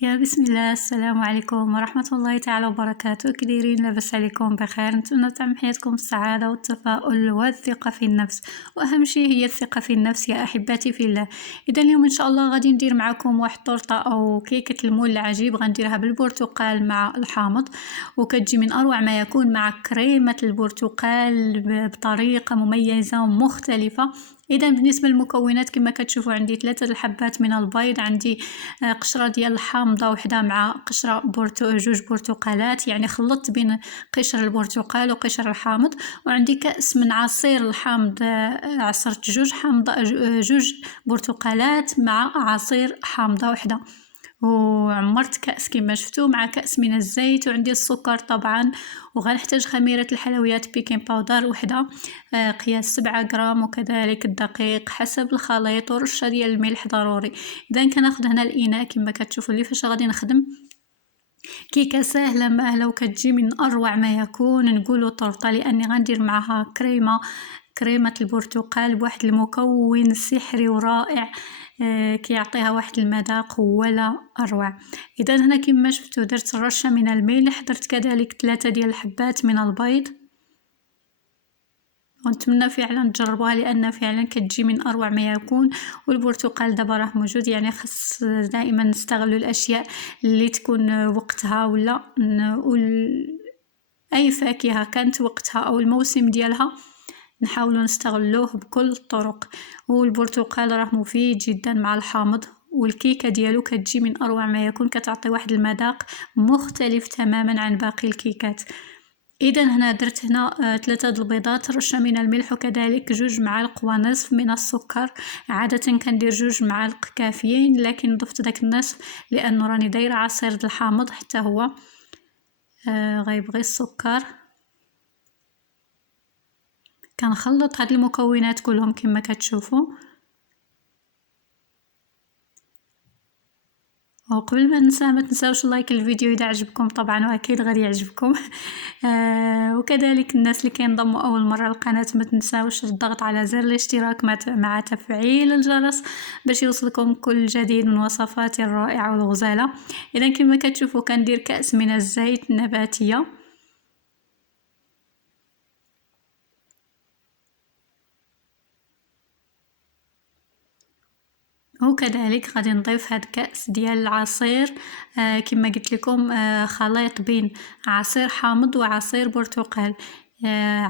يا بسم الله، السلام عليكم ورحمة الله تعالى وبركاته. كديرين؟ لاباس عليكم بخير؟ نتمنى تعم حياتكم السعادة والتفاؤل والثقة في النفس، وأهم شيء هي الثقة في النفس يا أحبتي في الله. إذا اليوم إن شاء الله غادي ندير معكم واحد طرطة أو كيكة المول العجيب، غنديرها بالبرتقال مع الحامض، وكتجي من أروع ما يكون مع كريمة البرتقال بطريقة مميزة ومختلفة. إذا بالنسبة للمكونات كما كتشوفوا عندي 3 الحبات من البيض، عندي قشرة ديال الحامضة وحدة مع قشرة جوج برتقالات، يعني خلطت بين قشر البرتقال وقشر الحامض. وعندي كأس من عصير الحامض، عصرت جوج حامضة جوج برتقالات مع عصير حامضة وحدة، وعمرت كأس كما شفتوا مع كأس من الزيت. وعندي السكر طبعا، وغنحتاج خميرة الحلويات بيكنج باودر وحدة قياس 7 غرام، وكذلك الدقيق حسب الخليط، ورشة ديال الملح ضروري. اذا كناخذ هنا الاناء كما كتشوفوا لي فاش غادي نخدم كيكه سهله ماهله وكتجي من اروع ما يكون. نقولوا طرطه لاني غندير معها كريمه البرتقال بواحد المكون سحري ورائع، كيعطيها واحد المذاق ولا اروع. اذا هنا كما شفتوا درت رشه من الملح، درت كذلك 3 ديال الحبات من البيض، ونتمنى فعلا تجربوها لان فعلا كتجي من اروع ما يكون. والبرتقال دابا راه موجود، يعني خص دائما نستغلوا الاشياء اللي تكون وقتها، ولا نقول اي فاكهه كانت وقتها او الموسم ديالها نحاولوا نستغلوه بكل الطرق. والبرتقال راه مفيد جدا مع الحامض، والكيكه ديالو كتجي من اروع ما يكون، كتعطي واحد المذاق مختلف تماما عن باقي الكيكات. اذا هنا درت هنا 3 البيضات، رشه من الملح، وكذلك 2 معالق ونصف من السكر. عاده كندير 2 معالق كافيين، لكن ضفت داك النصف لانه راني دايره عصير الحامض حتى هو غيبغي السكر. كنخلط هاد المكونات كلهم كما كتشوفوا. وقبل ما ننسى ما تنساوش لايك الفيديو اذا عجبكم طبعا، واكيد غادي يعجبكم. وكذلك الناس اللي كينضموا اول مره للقناه ما تنساوش الضغط على زر الاشتراك مع تفعيل الجرس باش يوصلكم كل جديد من وصفاتي الرائعه والغزاله. اذا كما كتشوفوا كندير كأس من الزيت النباتيه، وكذلك غادي نضيف هاد كأس ديال العصير، كما قلت لكم خليط بين عصير حامض وعصير برتقال،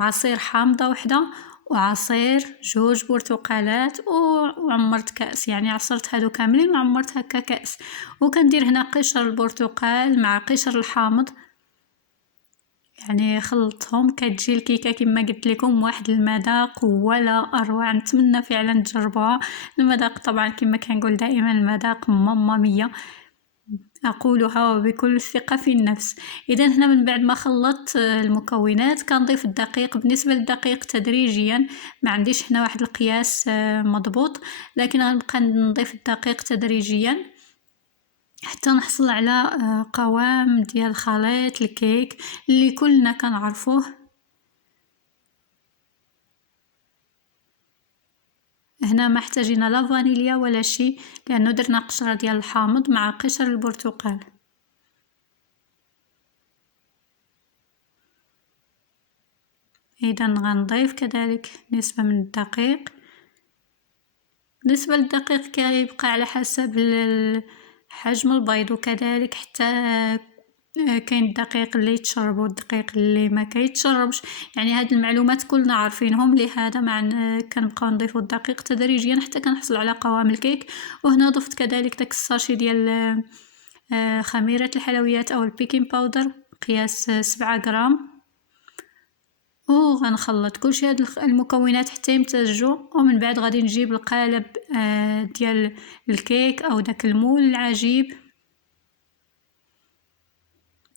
عصير حامضة وحدة وعصير 2 برتقالات، وعمرت كأس، يعني عصرت هادو كاملين وعمرت هكا كأس. وكندير هنا قشر البرتقال مع قشر الحامض، يعني خلطهم كتجي الكيكه كما قلت لكم واحد المذاق ولا اروع. نتمنى فعلا تجربوها. المذاق طبعا كما كنقول دائما المذاق ماما مية، اقولها وبكل ثقه في النفس. اذا هنا من بعد ما خلطت المكونات كنضيف الدقيق. بالنسبه للدقيق تدريجيا، ما عنديش هنا واحد القياس مضبوط، لكن غنبقى نضيف الدقيق تدريجيا حتى نحصل على قوام ديال خليط الكيك اللي كلنا كنعرفوه. هنا ما احتاجينا لا فانيليا ولا شيء، لانه درنا قشره ديال الحامض مع قشر البرتقال. اذا غنضيف كذلك نسبه من الدقيق. بالنسبه للدقيق كيبقى على حسب حجم البيض، وكذلك حتى كاين الدقيق اللي يتشرب والدقيق اللي ما كيتشربش، يعني هاد المعلومات كلنا عارفينهم، لهذا كنبقاو نضيفو الدقيق تدريجيا حتى كنحصل على قوام الكيك. وهنا ضفت كذلك داك الساشي ديال خميرة الحلويات او البيكنج باودر قياس 7 غرام، وغنخلط كلشي هاد المكونات حتى يمتزجوا. ومن بعد غادي نجيب القالب ديال الكيك او داك المول العجيب،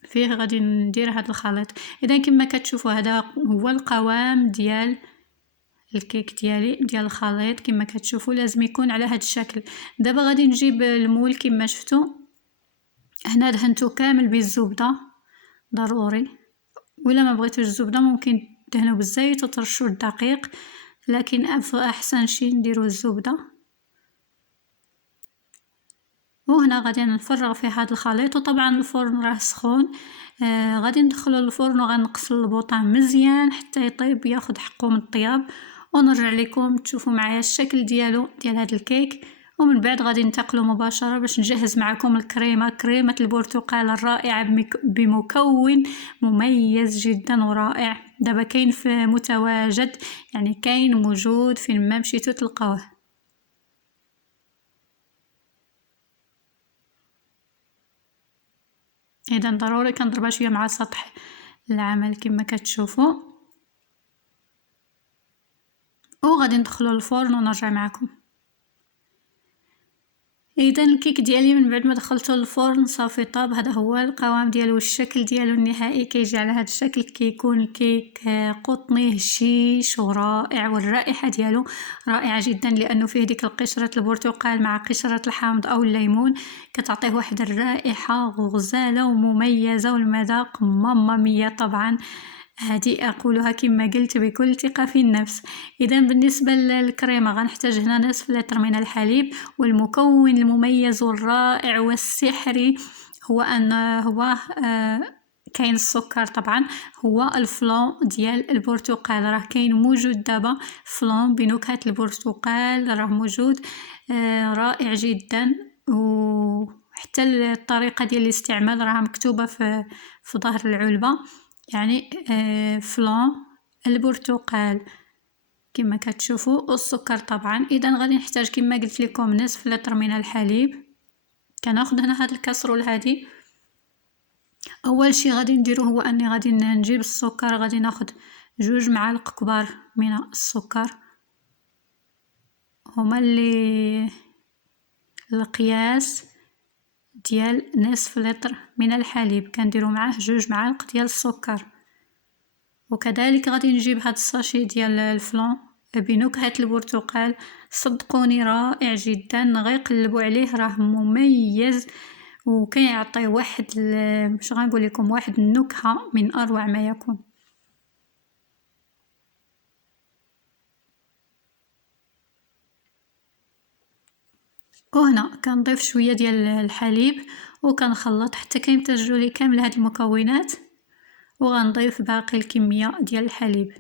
فيه غادي ندير هاد الخليط. اذا كما كتشوفوا هذا هو القوام ديال الكيك ديالي ديال الخليط، كما كتشوفوا لازم يكون على هاد الشكل. دابا غادي نجيب المول كما شفتوا، هنا دهنتو كامل بالزبده ضروري، ولا ما بغيتوش الزبده ممكن دهنوا بالزيت وترشوا الدقيق، لكن احسن شي نديروا الزبده. وهنا غادي نفرغ فيه هذا الخليط، وطبعا الفرن راه سخون. غادي ندخلو للفرن وغنقص البوطان مزيان حتى يطيب ياخد حقه من الطياب، ونرجع لكم تشوفوا معايا الشكل ديالو ديال هذا الكيك. ومن بعد غادي ننتقلوا مباشرة باش نجهز معكم الكريمة، كريمة البرتقال الرائعة بمكون مميز جدا ورائع. دابا كاين في متواجد، يعني كاين موجود فين ما مشيتو تلقاوه. اذا ضروري كنضربها شويه مع سطح العمل كما كتشوفوا، وغادي ندخلو للفرن ونرجع معكم. اذا الكيك ديالي من بعد ما دخلته للفرن صافي طاب. هذا هو القوام ديالو والشكل ديالو النهائي كيجي على هذا الشكل. كيكون الكيك قطني هشيش ورائع، والرائحه ديالو رائعه جدا لانه فيه ديك قشره البرتقال مع قشره الحامض او الليمون، كتعطيه واحد الرائحه غزاله ومميزه، والمذاق ماما مية طبعا. هذه أقولها كما قلت بكل ثقة في النفس. إذا بالنسبة للكريمة غنحتاج هنا نصف لتر من الحليب، والمكون المميز والرائع والسحري هو أن هو كاين السكر طبعا، هو الفلون ديال البرتقال. راه كاين موجود دابا فلون بنكهة البرتقال، راه موجود رائع جدا. وحتى الطريقة ديال الاستعمال راه مكتوبة في ظهر العلبة، يعني فلان البرتقال كما كتشوفوا، والسكر طبعا. اذا غادي نحتاج كما قلت لكم نصف لتر من الحليب. كناخذ هنا هذا الكسرول هذه. اول شيء غادي نديرو هو اني غادي نجيب السكر، غادي ناخذ 2 معالق كبار من السكر، هما اللي القياس ديال نصف لتر من الحليب، كنديرو معاه 2 معالق ديال السكر. وكذلك غادي نجيب هاد الساشي ديال الفلون بنكهة البرتقال، صدقوني رائع جدا، غير قلبوا عليه راه مميز وكيعطي واحد مش غنقول لكم واحد النكهة من اروع ما يكون. وهنا كنضيف شويه ديال الحليب وكنخلط حتى كيمتزجوا لي كامل هاد المكونات، وغنضيف باقي الكميه ديال الحليب.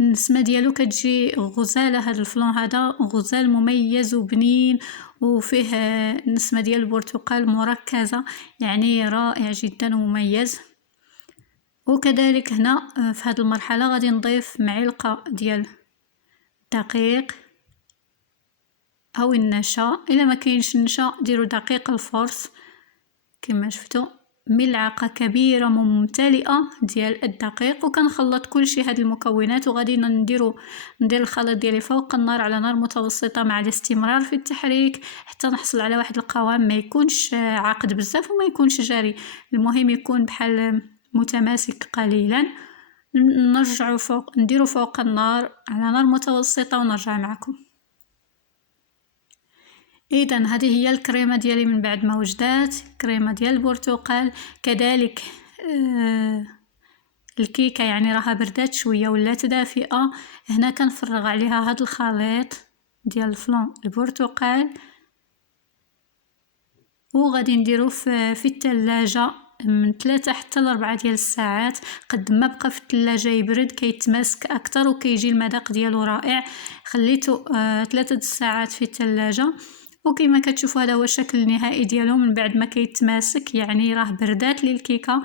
النسمه ديالو كتجي غزاله، هذا الفلون هذا غزال مميز وبنين وفيه النسمه ديال البرتقال مركزه، يعني رائع جدا ومميز. وكذلك هنا في هذه المرحله غادي نضيف معلقه ديال دقيق او النشا، الا ما كاينش النشا ديروا دقيق الفورس كما شفتوا، ملعقه كبيره ممتلئه ديال الدقيق. وكنخلط كل شيء هاد المكونات، وغادي ندير الخليط ديالي فوق النار على نار متوسطه مع الاستمرار في التحريك حتى نحصل على واحد القوام ما يكونش عاقد بزاف وما يكونش جاري، المهم يكون بحال متماسك قليلا. نرجعوا فوق، نديروا فوق النار على نار متوسطه ونرجع معكم. اذا هذه هي الكريمه ديالي من بعد ما وجدات، كريمه ديال البرتقال. كذلك الكيكه يعني راها بردات شويه ولات دافئه. هنا كنفرغ عليها هذا الخليط ديال الفلون البرتقال، وغادي نديرو في الثلاجه من 3 حتى ل 4 ديال الساعات. قد ما بقى في الثلاجه يبرد كيتماسك اكثر وكيجي المذاق ديالو رائع. خليته 3 ساعات في الثلاجه، وكما كتشوفوا هذا هو الشكل النهائي ديالو من بعد ما كيتماسك، يعني راه بردات لي الكيكه،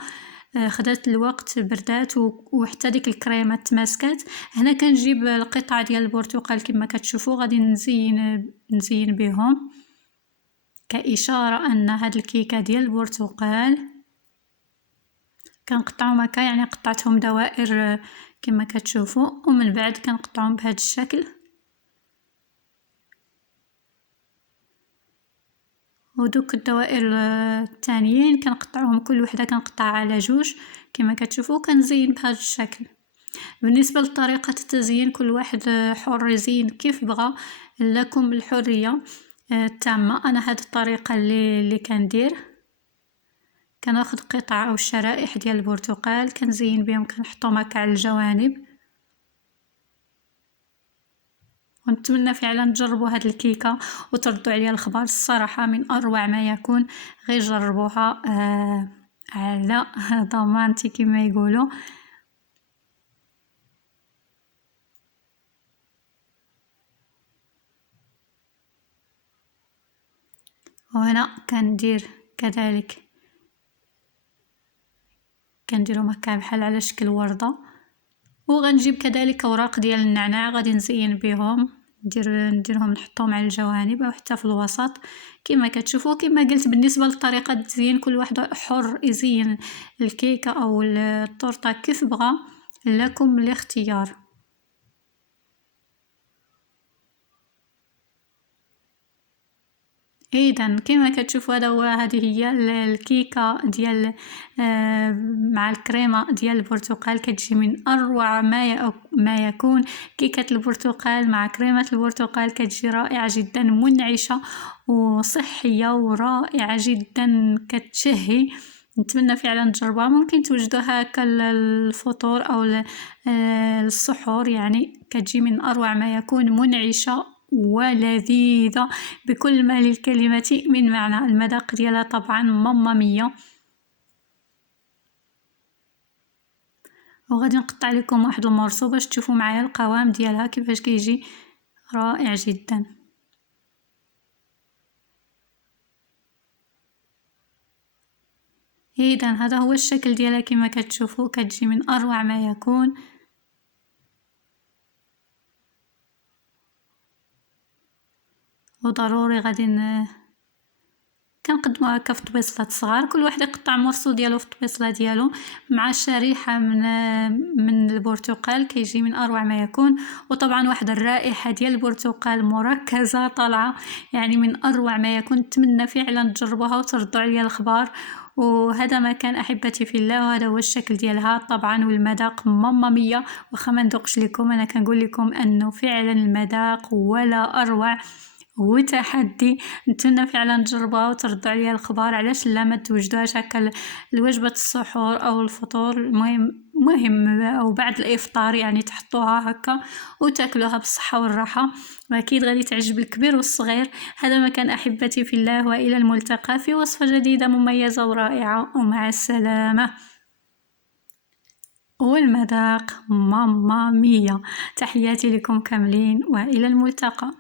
خدات الوقت بردات وحتى ديك الكريمه تماسكات. هنا كنجيب القطعه ديال البرتقال كما كتشوفوا، غادي نزين بهم كإشارة أن هاد الكيكة ديال البرتقال. كنقطعهم هكا، يعني قطعتهم دوائر كما كتشوفوا، ومن بعد كنقطعهم بهذا الشكل. ودوك الدوائر الثانيين كنقطعهم كل وحده كنقطعها على 2 كما كتشوفوا، كنزين بهذا الشكل. بالنسبه لطريقه التزيين كل واحد حر يزين كيف بغى، لكم الحريه التامه. انا هذه الطريقه اللي كندير، كناخذ قطع او شرائح ديال البرتقال كنزين بهم، كنحطهم هكا على الجوانب ونتمنى فعلا تجربوا هاد الكيكة وتردوا عليا الخبر. الصراحة من أروع ما يكون، غير جربوها على ضمانتي كما يقولوا. وهنا كندير كذلك كنديرهم هكا بحال على شكل وردة، وغنجيب كذلك اوراق ديال النعناع غادي نزين بهم، نديرهم نحطهم على الجوانب او حتى في الوسط كما كتشوفوا. كما قلت بالنسبه لطريقه التزيين كل واحد حر يزين الكيكه او التورته كيف بغى، لكم الاختيار. إذا كما كتشوفوا هذه هي الكيكة ديال مع الكريمة ديال البرتقال، كتجي من أروع ما يكون. كيكة البرتقال مع كريمة البرتقال كتجي رائعة جدا، منعشة وصحية ورائعة جدا، كتشهي. نتمنى فعلا تجربوها. ممكن توجدوها هكا الفطور او السحور، يعني كتجي من اروع ما يكون، منعشة ولذيذة بكل ما للكلمة من معنى. المذاق ديالها طبعا ماما مية. وغادي نقطع لكم واحد المورصو باش تشوفوا معايا القوام ديالها كيفاش كيجي رائع جدا. اذا هذا هو الشكل ديالها كما كتشوفوا، كتجي من اروع ما يكون. وضروري غادي كنقدموها هكا في طبيصلات صغار، كل واحد يقطع مرصو ديالو في الطبيصله ديالو مع شريحه من البرتقال، كيجي من اروع ما يكون. وطبعا واحد الرائحه ديال البرتقال مركزه طالعه، يعني من اروع ما يكون. نتمنى فعلا تجربوها وتردوا عليا الخبر. وهذا ما كان احبتي في الله، وهذا هو الشكل ديالها طبعا. والمذاق ماما مية، واخا ما ندوقش لكم انا كنقول لكم انه فعلا المذاق ولا اروع وتحدي. نتمنى فعلا تجربوها وتردوا عليا الخبر. علاش لا ما توجدوهاش هكا لوجبة السحور او الفطور، مهم او بعد الافطار، يعني تحطوها هكا وتاكلوها بالصحة والراحة، واكيد غادي تعجب الكبير والصغير. هذا ما كان احبتي في الله، والى الملتقى في وصفة جديدة مميزة ورائعة، ومع السلامة. والمذاق ماما مية. تحياتي لكم كاملين، والى الملتقى.